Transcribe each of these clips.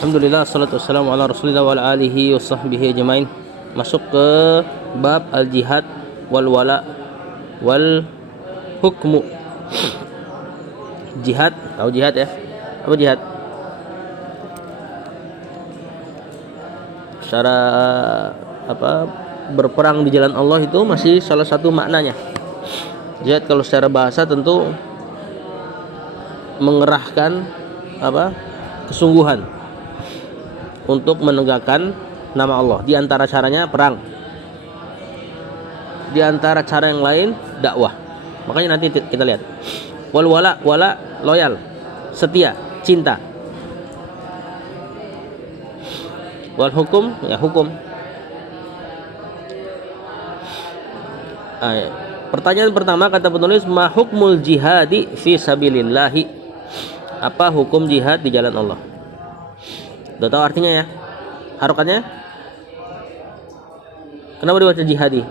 Alhamdulillah, salatu wassalamu ala rasulillah wa ala alihi wa sahbihi ajmain. Masuk ke bab al-jihad wal wala wal hukmu. Jihad, tahu jihad ya? Apa jihad? Secara apa berperang di jalan Allah itu masih salah satu maknanya. Jihad kalau secara bahasa tentu mengerahkan apa? Kesungguhan untuk menegakkan nama Allah. Di antara caranya perang. Di antara cara yang lain dakwah. Makanya nanti kita lihat. Wal wala, wala loyal, setia, cinta. Wal hukum, ya hukum. Pertanyaan pertama kata penulis, ma hukmul jihadi fi sabilillahi. Apa hukum jihad di jalan Allah? Udah tahu artinya ya? Harokatnya? Kenapa dibaca jihadi?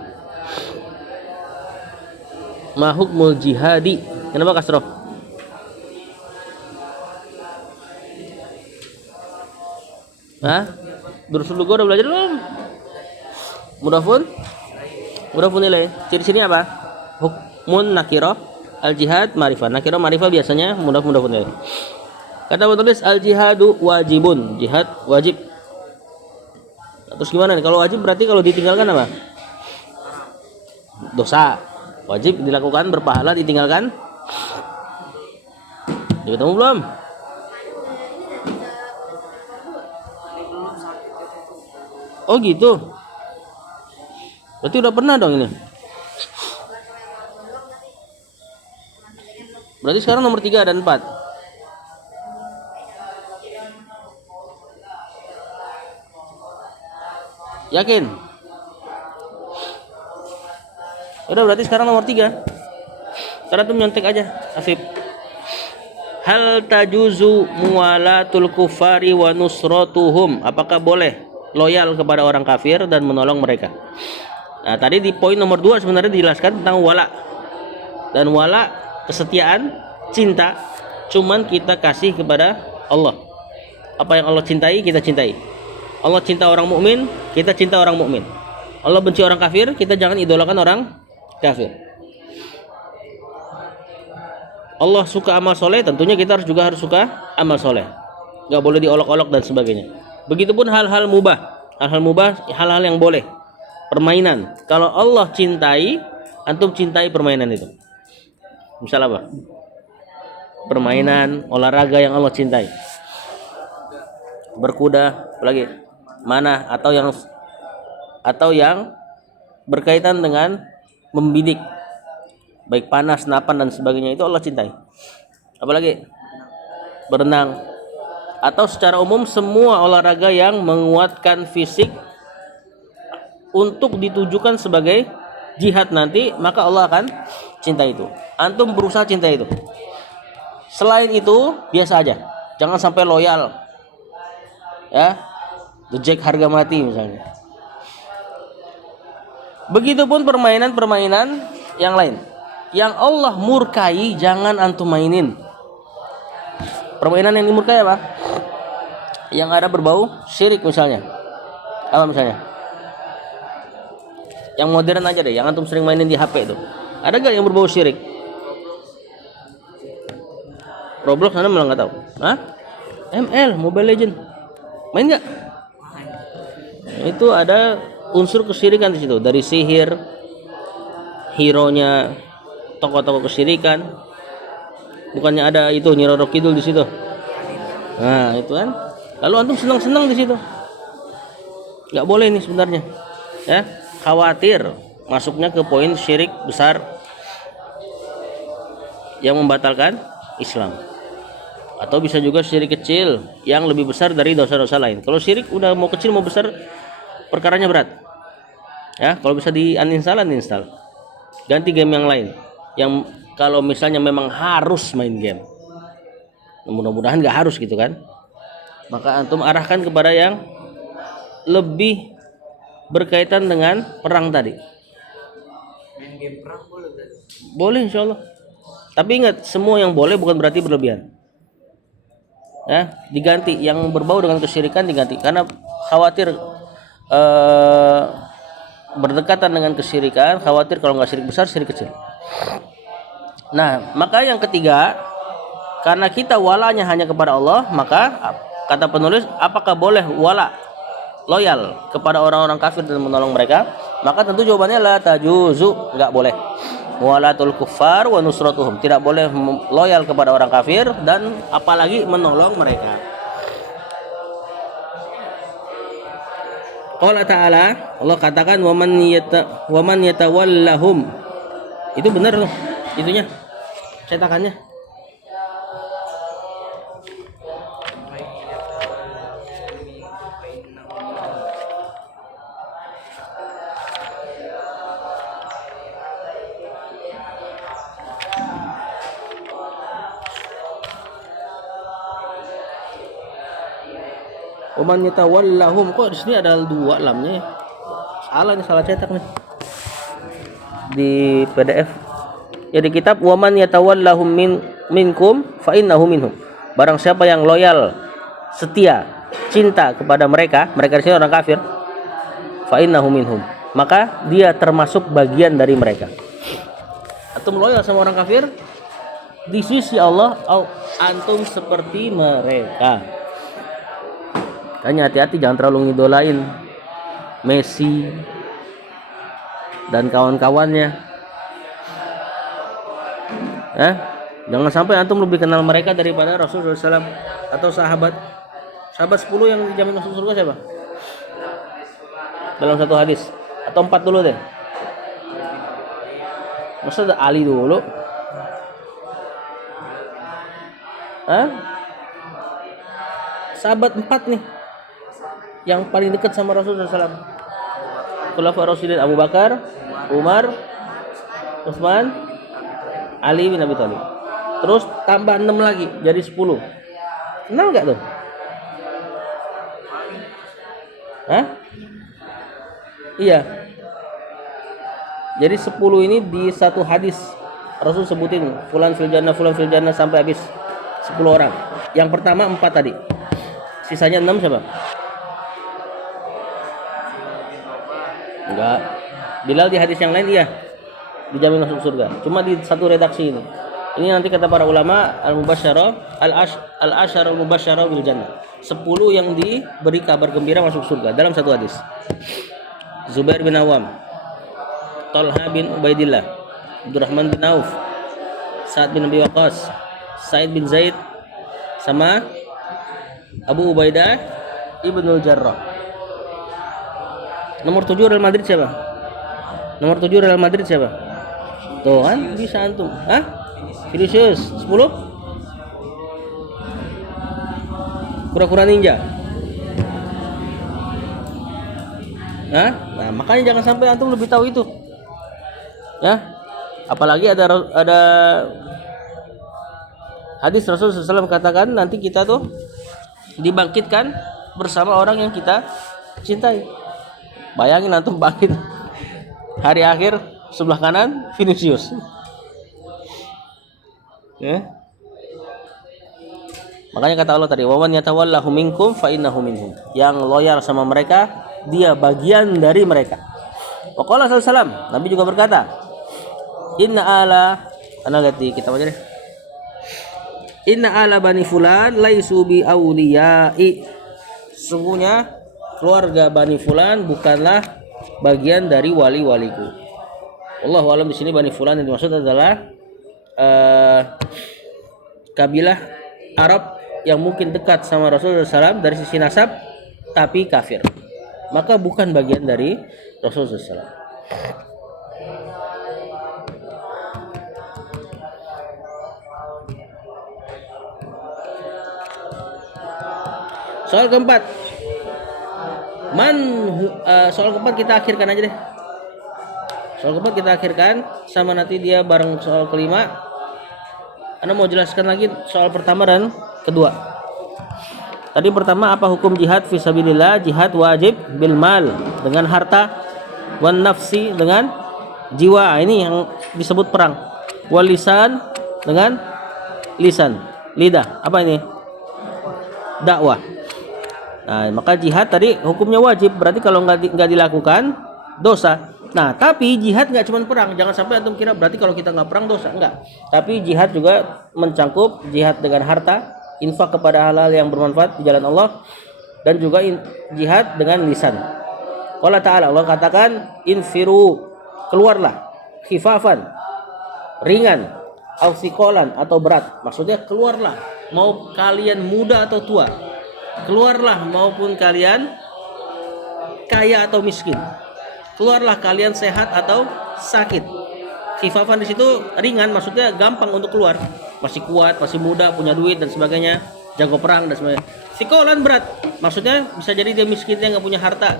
Ma hukmul jihadi. Kenapa kasroh? Hah? Durusul lugo udah belajar belum? Mudafun? Mudafun nilai. Ciri-cirinya apa? Hukmun nakiro, al jihad marifah. Nakiro marifah biasanya mudafun nilai. Kata penulis al jihadu wajibun, jihad wajib. Terus gimana nih? Kalau wajib berarti kalau ditinggalkan apa? Dosa. Wajib dilakukan berpahala, ditinggalkan. Udah ketemu belum? Oh gitu. Berarti udah pernah dong ini. Berarti sekarang nomor 3 dan 4. Yakin? Udah berarti sekarang nomor 3. Karena tuh nyontek aja, Afif. Hal tajuzu muwalatul kufari wa nusratuhum. Apakah boleh loyal kepada orang kafir dan menolong mereka? Nah, tadi di poin nomor 2 sebenarnya dijelaskan tentang wala. Dan wala kesetiaan, cinta. Cuman kita kasih kepada Allah. Apa yang Allah cintai, kita cintai. Allah cinta orang mukmin, kita cinta orang mukmin. Allah benci orang kafir, kita jangan idolakan orang kafir. Allah suka amal soleh, tentunya kita juga harus suka amal soleh. Gak boleh diolok-olok dan sebagainya. Begitupun hal-hal mubah, hal-hal yang boleh. Permainan. Kalau Allah cintai, antum cintai permainan itu. Misal apa? Permainan, olahraga yang Allah cintai. Berkuda, apalagi mana atau yang berkaitan dengan membidik, baik panas, senapan dan sebagainya, itu Allah cintai. Apalagi berenang atau secara umum semua olahraga yang menguatkan fisik untuk ditujukan sebagai jihad nanti, maka Allah akan cinta itu. Antum berusaha cinta itu. Selain itu biasa aja, jangan sampai loyal ya, Jack harga mati misalnya. Begitupun permainan-permainan yang lain yang Allah murkai, jangan antum mainin. Permainan yang dimurkai apa? Yang ada berbau syirik misalnya. Apa misalnya? Yang modern aja deh, yang antum sering mainin di HP itu. Ada gak yang berbau syirik? Roblox Anda malah nggak tahu. Hah? ML, Mobile Legend. Main nggak? Itu ada unsur kesyirikan di situ, dari sihir, hero-nya tokoh-tokoh kesyirikan. Bukannya ada itu Nyi Roro Kidul di situ. Nah, itu kan. Lalu antum senang-senang di situ. Nggak boleh nih sebenarnya. Ya, khawatir masuknya ke poin syirik besar yang membatalkan Islam. Atau bisa juga syirik kecil yang lebih besar dari dosa-dosa lain. Kalau syirik udah mau kecil mau besar, perkaranya berat. Ya, kalau bisa uninstall. Ganti game yang lain. Yang kalau misalnya memang harus main game. Mudah-mudahan nggak harus gitu kan. Maka antum arahkan kepada yang lebih berkaitan dengan perang tadi. Main game perang boleh kan? Boleh insyaallah. Tapi ingat, semua yang boleh bukan berarti berlebihan. ya, diganti yang berbau dengan kesyirikan diganti karena khawatir berdekatan dengan kesyirikan, khawatir kalau nggak syirik besar syirik kecil. Nah, maka yang ketiga, karena kita walanya hanya kepada Allah, maka kata penulis, apakah boleh wala loyal kepada orang-orang kafir dan menolong mereka? Maka tentu jawabannya la tajuzu, enggak boleh. Walatul kuffar wa nusratuhum, tidak boleh loyal kepada orang kafir dan apalagi menolong mereka. Qala ta'ala, Allah katakan waman yatawallahum. Itu benar loh itunya, cetakannya. Waman yatawallahum, kok di sini ada 2 lamnya ya? Salah nih, salah cetak nih. Di PDF. Ya di kitab waman yatawallahum minkum fa innahu minhum. Barang siapa yang loyal, setia, cinta kepada mereka di sini orang kafir, fa innahu minhum, maka dia termasuk bagian dari mereka. Antum loyal sama orang kafir, di sisi Allah antum seperti mereka. Makanya hati-hati, jangan terlalu ngidolain Messi dan kawan-kawannya. Jangan sampai antum lebih kenal mereka daripada Rasulullah SAW atau sahabat 10 yang dijamin masuk surga siapa? Dalam satu hadis, atau 4 dulu deh. Masa ada Ali dulu? Sahabat 4 nih yang paling dekat sama Rasulullah SAW. Khulafaur Rasyidin Abu Bakar, Umar, Utsman, Ali bin Abi Thalib. Terus tambah 6 lagi jadi 10. Kenal nggak tuh? Iya. Jadi 10 ini di satu hadis Rasul sebutin fulan fil jannah sampai habis 10 orang. Yang pertama 4 tadi. Sisanya 6 siapa? Enggak. Bilal di hadis yang lain iya dijamin masuk surga. Cuma di satu redaksi ini. Ini nanti kata para ulama al-asyarul mubasysyarah bil jannah. 10 yang diberi kabar gembira masuk surga dalam satu hadis. Zubair bin Awam, Talha bin Ubaidillah, Abdurrahman bin Auf, Sa'ad bin Abi Waqqas, Sa'id bin Zaid, sama Abu Ubaidah Ibnul Jarrah. Nomor 7 Real Madrid siapa? Tuh kan bisa antum. Vinicius 10? Kura-kura ninja. Nah, makanya jangan sampai antum lebih tahu itu. Ya. Apalagi ada hadis Rasulullah SAW katakan nanti kita tuh dibangkitkan bersama orang yang kita cintai. Bayangin antum bangkit hari akhir, sebelah kanan Vinicius. Ya. Makanya kata Allah tadi, waman yatawallahu minkum fa innahu minhum. Yang loyal sama mereka, dia bagian dari mereka. Wa qala sallallahu, Nabi juga berkata, inna ala anagati kita baca deh. Inna ala bani fulan laisu bi auliyai. Sungguhnya keluarga Bani Fulan bukanlah bagian dari wali-waliku. Wallahu alam, di sini Bani Fulan yang dimaksud adalah kabilah Arab yang mungkin dekat sama Rasulullah SAW dari sisi nasab tapi kafir. Maka bukan bagian dari Rasulullah SAW. Soal keempat. Soal keempat kita akhirkan aja deh. Soal keempat kita akhirkan sama nanti dia bareng soal kelima. Anda mau jelaskan lagi soal pertama dan kedua. Tadi pertama, apa hukum jihad fisabilillah? Jihad wajib bil mal, dengan harta, wan nafsi, dengan jiwa. Ini yang disebut perang. Wal lisan, dengan lisan, lidah. Apa ini? dakwah. Nah, maka jihad tadi hukumnya wajib, berarti kalau nggak dilakukan dosa. Nah, tapi jihad nggak cuma perang, jangan sampai antum kira berarti kalau kita nggak perang dosa, enggak. Tapi jihad juga mencangkup jihad dengan harta, infak kepada hal-hal yang bermanfaat di jalan Allah, dan juga jihad dengan lisan. Allah Ta'ala, Allah katakan infiru, keluarlah, khifafan, ringan, aufsikolan atau berat. Maksudnya keluarlah, mau kalian muda atau tua, keluarlah maupun kalian kaya atau miskin, keluarlah kalian sehat atau sakit. Khifafan di situ ringan, maksudnya gampang untuk keluar, masih kuat, masih muda, punya duit dan sebagainya, jago perang dan sebagainya. Sikolan berat, maksudnya bisa jadi dia miskin, dia nggak punya harta,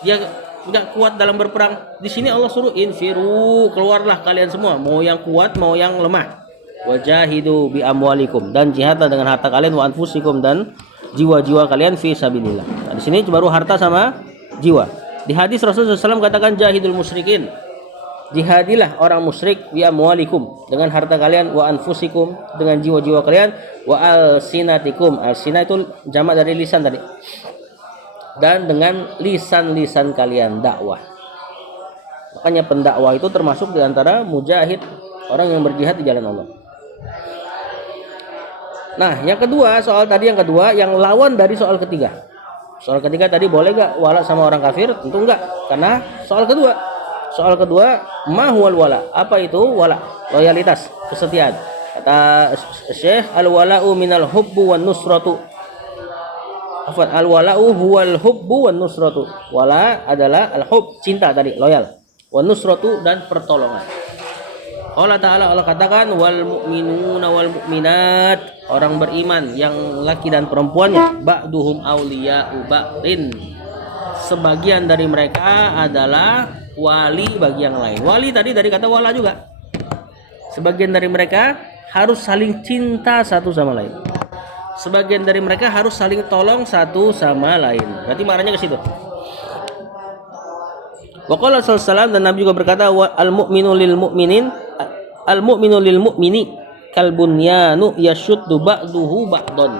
dia nggak kuat dalam berperang. Di sini Allah suruh infiru, keluarlah kalian semua, mau yang kuat mau yang lemah. Wajahidu bi amwalikum, dan jihadlah dengan harta kalian, wa anfusikum, dan jiwa-jiwa kalian fi sabilillah. Nah, di sini baru harta sama jiwa. Di hadis Rasulullah SAW katakan jahidul musyrikin, jihadilah orang musyrik, bi amwalikum, dengan harta kalian, wa anfusikum, dengan jiwa-jiwa kalian, wa alsinatikum, alsina itu jamak dari lisan tadi, dan dengan lisan-lisan kalian dakwah. Makanya pendakwah itu termasuk di antara mujahid, orang yang berjihad di jalan Allah. Nah, yang kedua, soal tadi yang kedua, yang lawan dari soal ketiga. Soal ketiga tadi boleh gak wala sama orang kafir? Tentu enggak, karena soal kedua. Soal kedua, ma huwal wala? Apa itu wala? Loyalitas, kesetiaan. Kata Syekh, al-wala'u minal hubbu wan nusratu. Afwan, al-wala'u huwal hubbu wan nusratu. Wala adalah al-hub, cinta tadi, loyal. Wan nusratu, dan pertolongan. Allah Ta'ala, Allah katakan wal mu'minuna wal mu'minat, orang beriman yang laki dan perempuannya, ba'duhum awliya'u ba'din, sebagian dari mereka adalah wali bagi yang lain. Wali tadi dari kata wala juga. Sebagian dari mereka harus saling cinta satu sama lain. Sebagian dari mereka harus saling tolong satu sama lain. Berarti maknanya ke situ. Waqala sallallahu, dan Nabi juga berkata al mu'minu lil mu'minin, al mu'minu lil mu'mini kal bunyanu yashuddu ba'duhu ba'don.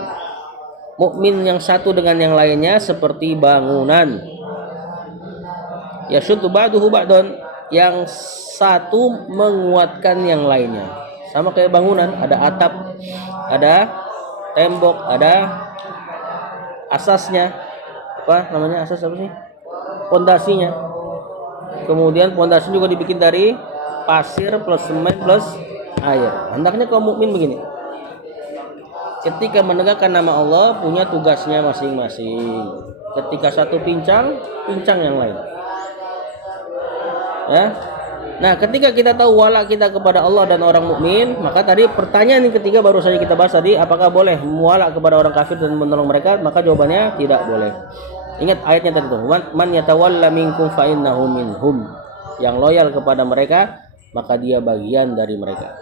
Mukmin yang satu dengan yang lainnya seperti bangunan. Yashuddu ba'duhu ba'don, yang satu menguatkan yang lainnya. Sama kayak bangunan, ada atap, ada tembok, ada asasnya. Apa namanya asas apa sih? Pondasinya. Kemudian pondasi juga dibikin dari pasir plus semen plus air. Hendaknya kaum mukmin begini. Ketika menegakkan nama Allah punya tugasnya masing-masing. Ketika satu pincang, pincang yang lain. Ya. Nah, ketika kita tahu wala kita kepada Allah dan orang mukmin, maka tadi pertanyaan yang ketiga baru saja kita bahas tadi, apakah boleh muwala kepada orang kafir dan menolong mereka? Maka jawabannya tidak boleh. Ingat ayatnya tadi tuh, man yatawalla minkum fa innahu minhum. Yang loyal kepada mereka, maka dia bagian dari mereka.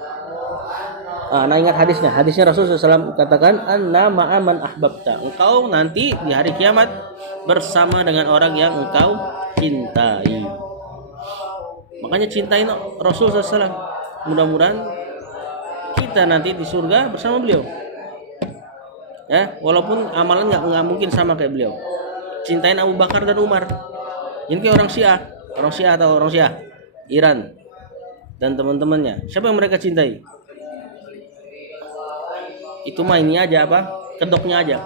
Nah, ingat hadisnya. Hadisnya Rasulullah SAW katakan, anna ma'aman ahbabta. Engkau nanti di hari kiamat bersama dengan orang yang engkau cintai. Makanya cintain Rasulullah SAW. Mudah-mudahan kita nanti di surga bersama beliau. Ya, walaupun amalan nggak mungkin sama kayak beliau. Cintain Abu Bakar dan Umar. Ini kayak orang Syiah atau orang Syiah, Iran dan teman-temannya. Siapa yang mereka cintai? Itu mah ini aja apa? Kedoknya aja.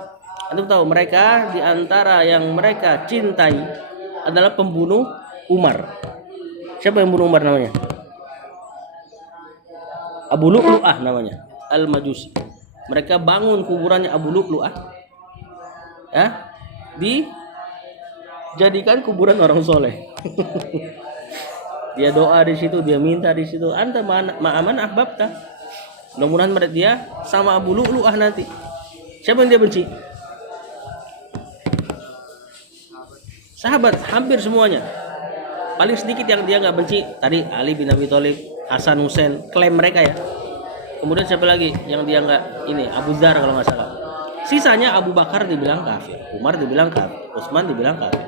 Anda tahu mereka di antara yang mereka cintai adalah pembunuh Umar. Siapa yang bunuh Umar namanya? Abu Lu'lu'ah namanya, Al-Majusi. Mereka bangun kuburannya Abu Lu'lu'ah. Ya, dijadikan kuburan orang soleh. Dia doa di situ, dia minta di situ. Anta ma'aman ahbabta. Mudah-mudahan mereka dia sama Abu Lu'lu'ah nanti. Siapa yang dia benci? Sahabat, hampir semuanya. Paling sedikit yang dia nggak benci tadi Ali bin Abi Thalib, Hasan Hussein, klaim mereka ya. Kemudian siapa lagi yang dia nggak ini? Abu Dzar kalau nggak salah. Sisanya Abu Bakar dibilang kafir, Umar dibilang kafir, Utsman dibilang kafir,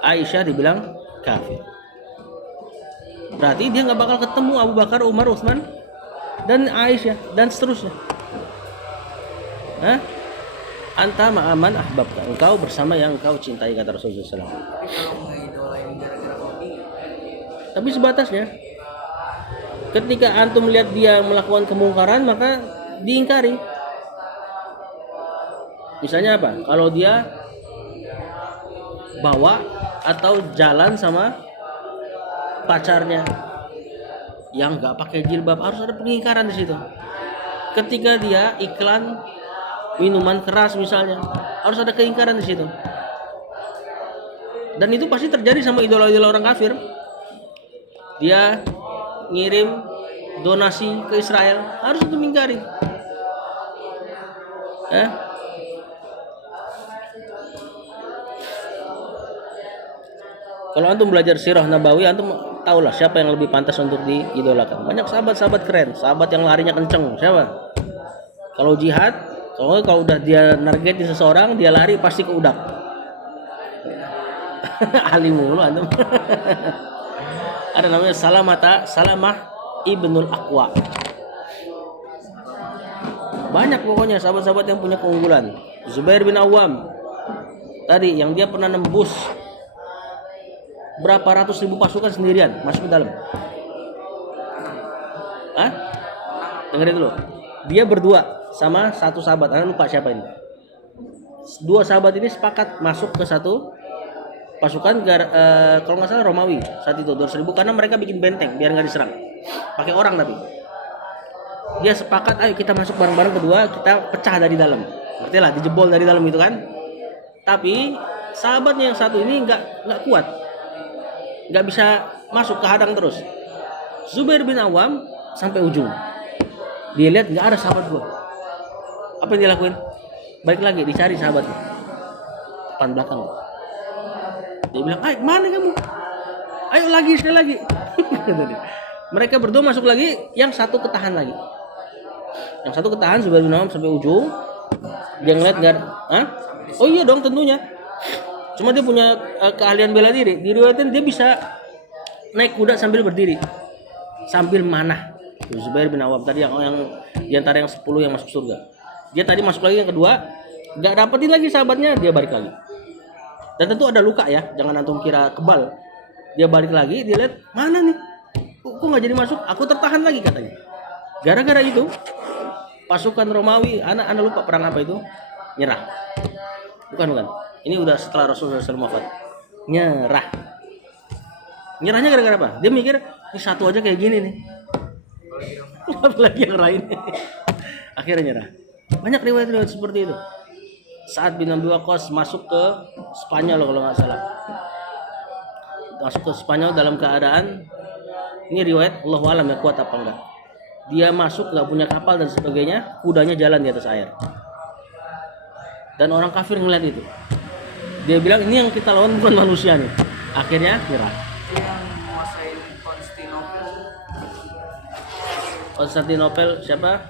Aisyah dibilang kafir. Berarti dia nggak bakal ketemu Abu Bakar, Umar, Utsman, dan Aisyah dan seterusnya. Hah? Anta ma'aman ahbabta. Engkau bersama yang engkau cintai, kata Rasulullah SAW. Tapi kalau mengidolain gara-gara hobi, Tapi sebatasnya. Ketika antum melihat dia melakukan kemungkaran, maka diingkari. Misalnya apa? Kalau dia bawa atau jalan sama pacarnya yang nggak pakai jilbab, harus ada pengingkaran di situ. Ketika dia iklan minuman keras misalnya, harus ada keingkaran di situ. Dan itu pasti terjadi sama idola-idola orang kafir. Dia ngirim donasi ke Israel, harus itu mengingkari. Kalau antum belajar sirah Nabawi, antum tahulah siapa yang lebih pantas untuk diidolakan. Banyak sahabat-sahabat keren, sahabat yang larinya kenceng. Siapa? Kalau jihad, kalau udah dia nargetin seseorang, dia lari pasti ke udak. Alim mulu antum. Ada namanya Salamah Ibnul Aqwa. Banyak pokoknya sahabat-sahabat yang punya keunggulan. Zubair bin Awam tadi yang dia pernah nembus berapa ratus ribu pasukan sendirian masuk ke dalam. Dengerin dulu. Dia berdua sama satu sahabat, anda lupa siapa ini. Dua sahabat ini sepakat masuk ke satu pasukan kalau nggak salah Romawi saat itu 200.000, karena mereka bikin benteng biar nggak diserang. Pakai orang tapi. Dia sepakat, ayo kita masuk bareng-bareng, kedua kita pecah dari dalam. Ngerti lah, dijebol dari dalam itu kan. Tapi sahabatnya yang satu ini nggak kuat, nggak bisa masuk, kehadang terus. Zubair bin Awam sampai ujung. Dia lihat nggak ada sahabat gua. Apa yang dia lakuin? Balik lagi dicari sahabatnya. Depan belakang. Dia bilang, ayo mana kamu? Ayo lagi, sekali lagi. Mereka berdua masuk lagi, yang satu ketahan lagi. Yang satu ketahan, Zubair bin Awam sampai ujung. Dia ngeliat nggak, oh iya dong tentunya. Cuma dia punya keahlian bela diri. Diriwayatin dia bisa naik kuda sambil berdiri, sambil manah. Zubair bin Awam tadi yang di antara yang 10 yang masuk surga. Dia tadi masuk lagi yang kedua, nggak dapetin lagi sahabatnya, dia balik lagi. Dan tentu ada luka ya, jangan antum kira kebal. Dia balik lagi, dia lihat mana nih, kok nggak jadi masuk? Aku tertahan lagi katanya. Gara-gara itu pasukan Romawi, anak lupa perang apa itu, nyerah. Bukan. Ini udah setelah Rasulullah SAW wafat. Nyerahnya gara-gara apa? Dia mikir ini satu aja kayak gini nih, apalagi yang lain. Akhirnya nyerah. Banyak riwayat-riwayat seperti itu. Sa'ad bin Abi Waqqas masuk ke Spanyol kalau nggak salah. Masuk ke Spanyol dalam keadaan, ini riwayat Allahu alam ya kuat apa enggak. Dia masuk nggak punya kapal dan sebagainya, kudanya jalan di atas air. Dan orang kafir ngeliat itu. Dia bilang ini yang kita lawan bukan manusianya. Akhirnya nyerah. yang menguasai Konstantinopel siapa?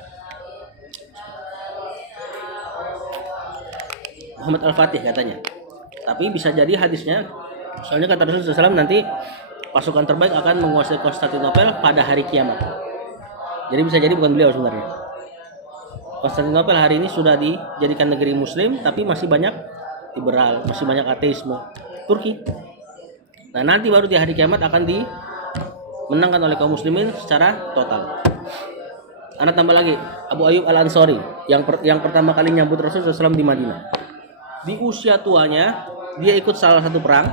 Muhammad Al-Fatih katanya. Tapi bisa jadi hadisnya, soalnya kata Rasulullah SAW nanti pasukan terbaik akan menguasai Konstantinopel pada hari kiamat. Jadi bisa jadi bukan beliau sebenarnya. Konstantinopel hari ini sudah dijadikan negeri muslim, tapi masih banyak liberal, masih banyak ateisme. Turki. Nah nanti baru di hari kiamat akan dimenangkan oleh kaum muslimin secara total. Anak tambah lagi, Abu Ayyub Al-Ansari yang pertama kali nyambut Rasulullah SAW di Madinah. Di usia tuanya dia ikut salah satu perang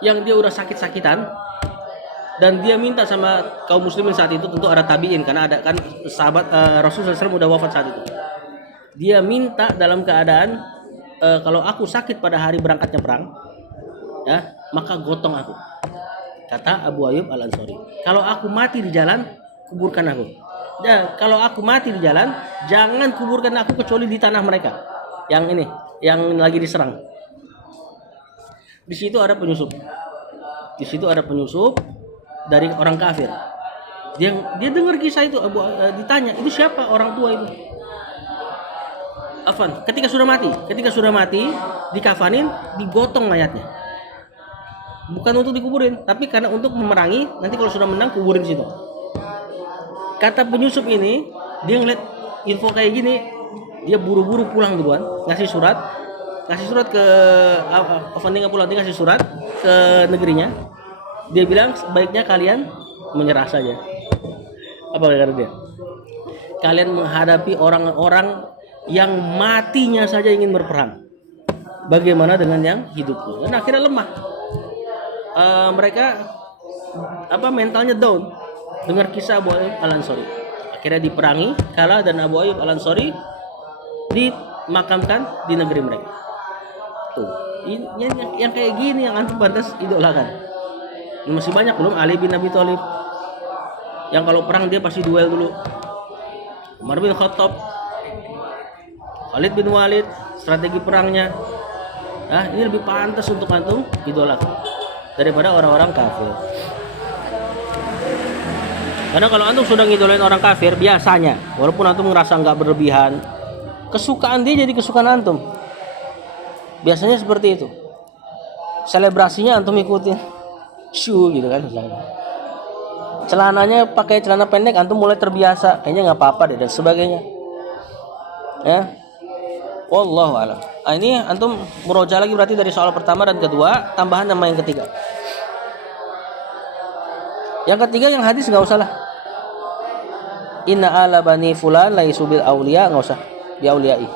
yang dia udah sakit-sakitan, dan dia minta sama kaum muslimin saat itu, tentu ada tabiin karena ada kan sahabat Rasulullah SAW udah wafat saat itu. Dia minta dalam keadaan kalau aku sakit pada hari berangkatnya perang, ya maka gotong aku. Kata Abu Ayyub Al-Ansari, kalau aku mati di jalan, kuburkan aku. Ya, kalau aku mati di jalan, jangan kuburkan aku kecuali di tanah mereka. Yang ini, yang lagi diserang. Di situ ada penyusup. Di situ ada penyusup dari orang kafir. Dia dengar kisah itu, ditanya, itu siapa orang tua itu? Afan, ketika sudah mati, dikafanin, digotong mayatnya. Bukan untuk dikuburin, tapi karena untuk memerangi, nanti kalau sudah menang kuburin di situ. Kata penyusup ini, dia ngeliat info kayak gini, dia buru-buru pulang duluan, ngasih surat ke Avandi nggak pulang, dia ngasih surat ke negerinya. Dia bilang sebaiknya kalian menyerah saja. Apa kata dia? Kalian menghadapi orang-orang yang matinya saja ingin berperang. Bagaimana dengan yang hidupnya? Dan akhirnya lemah. Mereka mentalnya down dengar kisah Abu Ayyub Al-Ansari. Akhirnya diperangi, kalah, dan Abu Ayyub Al-Ansari dimakamkan di negeri mereka. Tuh, yang kayak gini yang antum pantas idolakan. Masih banyak belum Ali bin Abi Thalib. Yang kalau perang dia pasti duel dulu. Umar bin Khattab, Khalid bin Walid, strategi perangnya. Nah, ini lebih pantas untuk antum idolakan daripada orang-orang kafir. Karena kalau antum sudah ngidolain orang kafir, biasanya walaupun antum ngerasa nggak berlebihan, kesukaan dia jadi kesukaan antum. Biasanya seperti itu. Selebrasinya antum ikutin, gitu kan misalnya. Celananya pakai celana pendek, antum mulai terbiasa, kayaknya nggak apa-apa deh dan sebagainya. Ya, wallahu a'lam. Ini antum murojaah lagi berarti dari soal pertama dan kedua, tambahan nama yang ketiga. Yang ketiga yang hadis nggak usah lah. Inna ala bani fulan laisu bil aulia, nggak usah diauliyai.